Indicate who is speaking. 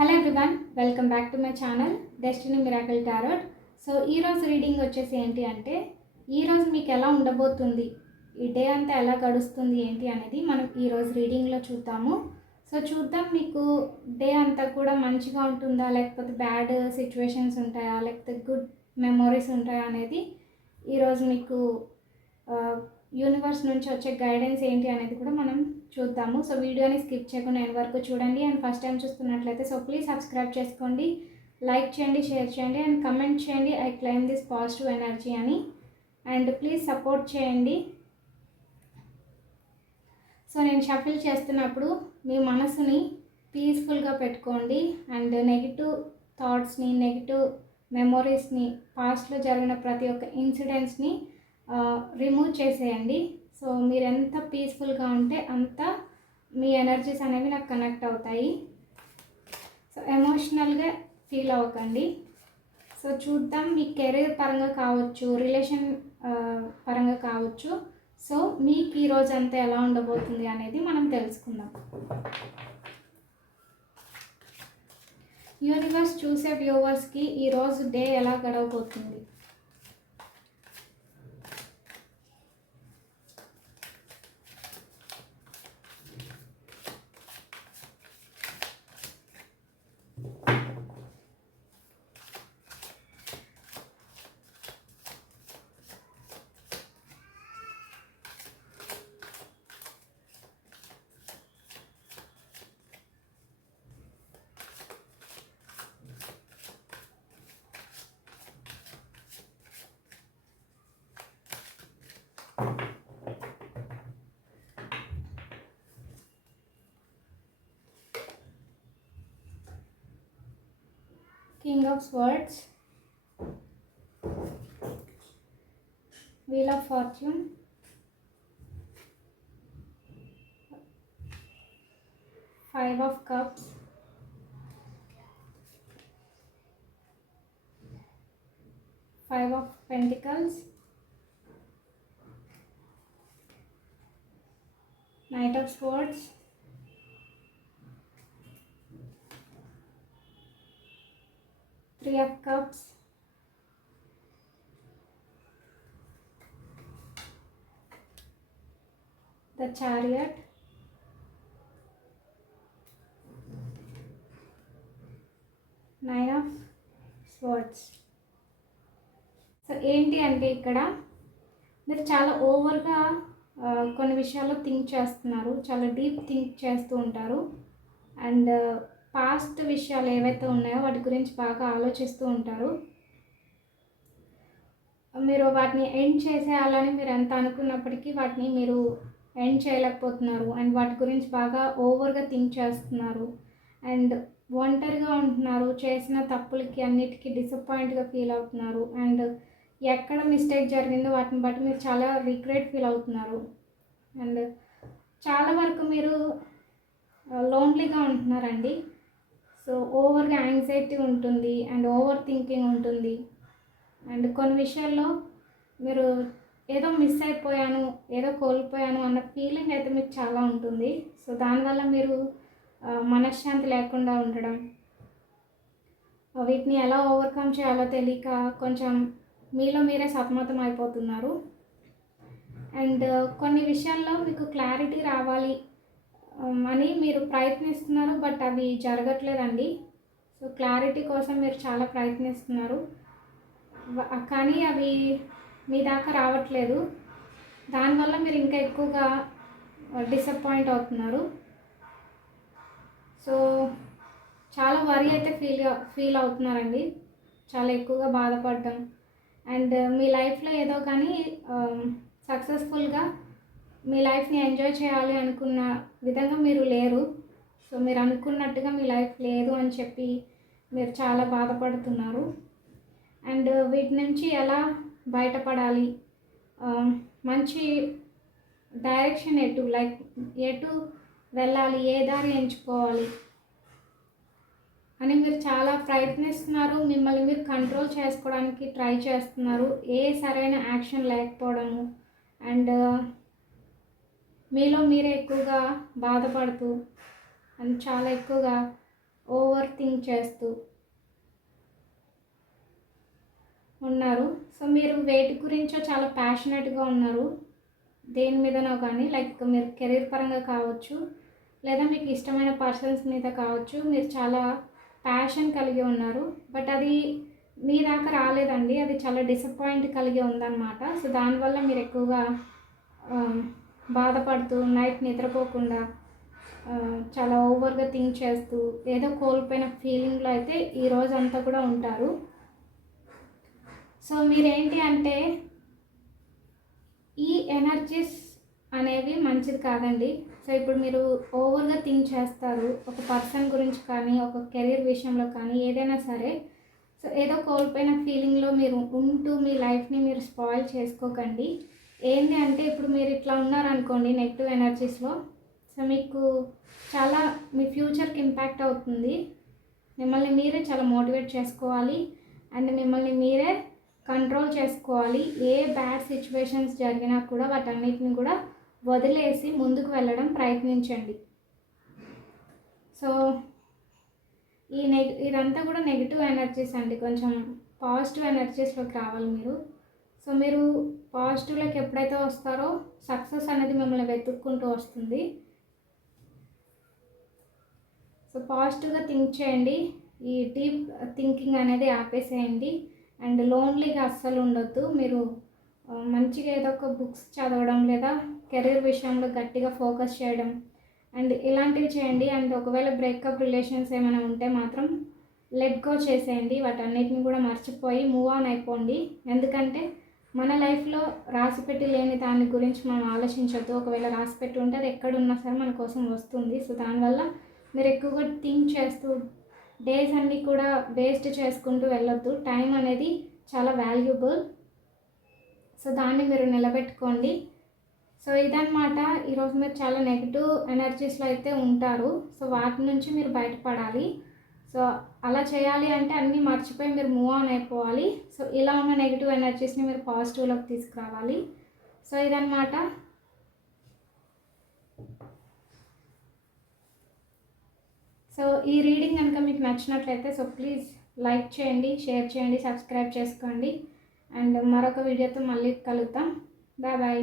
Speaker 1: Hello everyone welcome back to my channel destiny miracle tarot so ఈరోజు reading వచ్చేసి ఏంటి అంటే ఈరోజు మీకు ఎలా ఉండబోతుంది ఈ డే అంతా ఎలా గడుస్తుంది ఏంటి అనేది మనం ఈరోజు రీడింగ్లో చూద్దాము. సో చూద్దాం మీకు డే అంతా కూడా మంచిగా ఉంటుందా లేకపోతే బ్యాడ్ సిచ్యువేషన్స్ ఉంటాయా లేకపోతే గుడ్ మెమొరీస్ ఉంటాయా అనేది ఈరోజు మీకు యూనివర్స్ నుంచి వచ్చే గైడెన్స్ ఏంటి అనేది కూడా మనం చూద్దాము. సో వీడియోని స్కిప్ చేయకుండా ఎండ్ వరకు చూడండి. అండ్ ఫస్ట్ టైం చూస్తున్నట్లయితే సో ప్లీజ్ సబ్స్క్రైబ్ చేసుకోండి. లైక్ చేయండి షేర్ చేయండి అండ్ కమెంట్ చేయండి. I claim this positive energy అని. అండ్ ప్లీజ్ సపోర్ట్ చేయండి. సో నేను షఫిల్ చేస్తున్నప్పుడు మీ మనసుని పీస్ఫుల్గా పెట్టుకోండి. అండ్ నెగిటివ్ థాట్స్ని నెగిటివ్ మెమొరీస్ని పాస్ట్లో జరిగిన ప్రతి ఒక్క ఇన్సిడెంట్స్ని రిమూవ్ చేసేయండి. సో మీరు ఎంత పీస్ఫుల్గా ఉంటే అంత మీ ఎనర్జీస్ అనేవి నాకు కనెక్ట్ అవుతాయి. సో ఎమోషనల్గా ఫీల్ అవ్వకండి. సో చూద్దాం మీ కెరీర్ పరంగా కావచ్చు రిలేషన్ పరంగా కావచ్చు. సో మీకు ఈరోజు అంతా ఎలా ఉండబోతుంది అనేది మనం తెలుసుకుందాం. యూనివర్స్ చూసే వ్యూవర్స్కి ఈరోజు డే ఎలా గడవబోతుంది? King of Swords, Wheel of Fortune, Five of Cups, Five of Pentacles, Knight of Swords, Three of Cups, the Chariot, Nine of Swords. So ఏంటి అంటే ఇక్కడ మీరు చాలా ఓవర్గా కొన్ని విషయాల్లో థింక్ చేస్తున్నారు. చాలా డీప్ థింక్ చేస్తూ ఉంటారు. అండ్ పాస్ట్ విషయాలు ఏవైతే ఉన్నాయో వాటి గురించి బాగా ఆలోచిస్తూ ఉంటారు. మీరు వాటిని ఎండ్ చేసేయాలని మీరు ఎంత అనుకున్నప్పటికీ వాటిని మీరు ఎండ్ చేయలేకపోతున్నారు. అండ్ వాటి గురించి బాగా ఓవర్గా థింక్ చేస్తున్నారు. అండ్ ఒంటరిగా ఉంటున్నారు. చేసిన తప్పులకి అన్నిటికీ డిసప్పాయింట్గా ఫీల్ అవుతున్నారు. అండ్ ఎక్కడ మిస్టేక్ జరిగిందో వాటిని బట్టి మీరు చాలా రిగ్రెట్ ఫీల్ అవుతున్నారు. అండ్ చాలా వరకు మీరు లోన్లీగా ఉంటున్నారండి. సో ఓవర్గా యాంగ్జైటీ ఉంటుంది అండ్ ఓవర్ థింకింగ్ ఉంటుంది. అండ్ కొన్ని విషయాల్లో మీరు ఏదో మిస్ అయిపోయాను ఏదో కోల్పోయాను అన్న ఫీలింగ్ అయితే మీకు చాలా ఉంటుంది. సో దానివల్ల మీరు మనశ్శాంతి లేకుండా ఉండడం వీటిని ఎలా ఓవర్కమ్ చేయాలో తెలియక కొంచెం మీలో మీరే సతమతం అయిపోతున్నారు. అండ్ కొన్ని విషయాల్లో మీకు క్లారిటీ రావాలి అని మీరు ప్రయత్నిస్తున్నారు బట్ అవి జరగట్లేదండి. సో క్లారిటీ కోసం మీరు చాలా ప్రయత్నిస్తున్నారు. కానీ అవి మీ దాకా రావట్లేదు. దానివల్ల మీరు ఇంకా ఎక్కువగా డిసప్పాయింట్ అవుతున్నారు. సో చాలా వరి అయితే ఫీల్ ఫీల్ అవుతున్నారండి. చాలా ఎక్కువగా బాధపడడం. అండ్ మీ లైఫ్లో ఏదో కానీ సక్సెస్ఫుల్గా మీ లైఫ్ని ఎంజాయ్ చేయాలి అనుకున్న విధంగా మీరు లేరు. సో మీరు అనుకున్నట్టుగా మీ లైఫ్ లేదు అని చెప్పి మీరు చాలా బాధపడుతున్నారు. అండ్ వీటి నుంచి ఎలా బయటపడాలి? మంచి డైరెక్షన్ ఎటు? లైక్ ఎటు వెళ్ళాలి? ఏ దారి ఎంచుకోవాలి? అని మీరు చాలా ప్రయత్నిస్తున్నారు. మిమ్మల్ని మీరు కంట్రోల్ చేసుకోవడానికి ట్రై చేస్తున్నారు. ఏ సరైన యాక్షన్ లేకపోవడము. అండ్ మీలో మీరే ఎక్కువగా బాధపడుతూ అండ్ చాలా ఎక్కువగా ఓవర్ థింక్ చేస్తూ ఉన్నారు. సో మీరు వేటి గురించో చాలా ప్యాషనెట్గా ఉన్నారు. దేని మీదనో కానీ లైక్ మీరు కెరీర్ పరంగా కావచ్చు లేదా మీకు ఇష్టమైన పర్సన్స్ మీద కావచ్చు మీరు చాలా ప్యాషన్ కలిగి ఉన్నారు. బట్ అది మీ దాకా రాలేదండి. అది చాలా డిసప్పాయింట్ కలిగి ఉందన్నమాట. సో దానివల్ల మీరు ఎక్కువగా బాధపడుతూ నైట్ నిద్రపోకుండా చాలా ఓవర్గా థింక్ చేస్తూ ఏదో కోల్పోయిన ఫీలింగ్లో అయితే ఈ రోజు అంతా కూడా ఉంటారు. సో మీరేంటి అంటే ఈ ఎనర్జీస్ అనేవి మంచిది కాదండి. సో ఇప్పుడు మీరు ఓవర్గా థింక్ చేస్తారు ఒక పర్సన్ గురించి కానీ ఒక కెరీర్ విషయంలో కానీ ఏదైనా సరే సో ఏదో కోల్పోయిన ఫీలింగ్లో మీరు ఉంటూ మీ లైఫ్ని మీరు స్పాయిల్ చేసుకోకండి. ఏంటి అంటే ఇప్పుడు మీరు ఇట్లా ఉన్నారనుకోండి నెగిటివ్ ఎనర్జీస్లో సో మీకు చాలా మీ ఫ్యూచర్కి ఇంపాక్ట్ అవుతుంది. మిమ్మల్ని మీరే చాలా మోటివేట్ చేసుకోవాలి. అండ్ మిమ్మల్ని మీరే కంట్రోల్ చేసుకోవాలి. ఏ బ్యాడ్ సిచ్యువేషన్స్ జరిగినా కూడా వాటన్నిటిని కూడా వదిలేసి ముందుకు వెళ్ళడం ప్రయత్నించండి. సో ఈ నెగ ఇదంతా కూడా నెగిటివ్ ఎనర్జీస్ అండి. కొంచెం పాజిటివ్ ఎనర్జీస్లోకి రావాలి మీరు. సో మీరు పాజిటివ్లోకి ఎప్పుడైతే వస్తారో సక్సెస్ అనేది మిమ్మల్ని వెతుక్కుంటూ వస్తుంది. సో పాజిటివ్గా థింక్ చేయండి. ఈ డీప్ థింకింగ్ అనేది ఆపేసేయండి. అండ్ లోన్లీగా అస్సలు ఉండొద్దు. మీరు మంచిగా ఏదో ఒక బుక్స్ చదవడం లేదా కెరీర్ విషయంలో గట్టిగా ఫోకస్ చేయడం అండ్ ఇలాంటివి చేయండి. అండ్ ఒకవేళ బ్రేకప్ రిలేషన్స్ ఏమైనా ఉంటే మాత్రం లెట్ గో చేసేయండి. వాటన్నిటిని కూడా మర్చిపోయి మూవ్ ఆన్ అయిపోండి. ఎందుకంటే మన లైఫ్లో రాసిపెట్టి లేని దాని గురించి మనం ఆలోచించొద్దు. ఒకవేళ రాసిపెట్టి ఉంటే అది ఎక్కడున్నా సరే మన కోసం వస్తుంది. సో దానివల్ల మీరు ఎక్కువగా థింక్ చేస్తూ డేస్ అన్నీ కూడా వేస్ట్ చేసుకుంటూ వెళ్ళొద్దు. టైం అనేది చాలా వాల్యుబుల్ సో దాన్ని మీరు నిలబెట్టుకోండి. సో ఇదన్నమాట. ఈరోజు మీరు చాలా నెగిటివ్ ఎనర్జీస్లో అయితే ఉంటారు. సో వాటి నుంచి మీరు బయటపడాలి. సో అలా చేయాలి అంటే అన్నీ మర్చిపోయి మీరు మూవ్ ఆన్ అయిపోవాలి. సో ఇలా ఉన్న నెగిటివ్ ఎనర్జీస్ని మీరు పాజిటివ్లోకి తీసుకురావాలి. సో ఇదన్నమాట. సో ఈ రీడింగ్ కనుక మీకు నచ్చినట్లయితే సో ప్లీజ్ లైక్ చేయండి షేర్ చేయండి సబ్స్క్రైబ్ చేసుకోండి. అండ్ మరొక వీడియోతో మళ్ళీ కలుద్దాం. Bye bye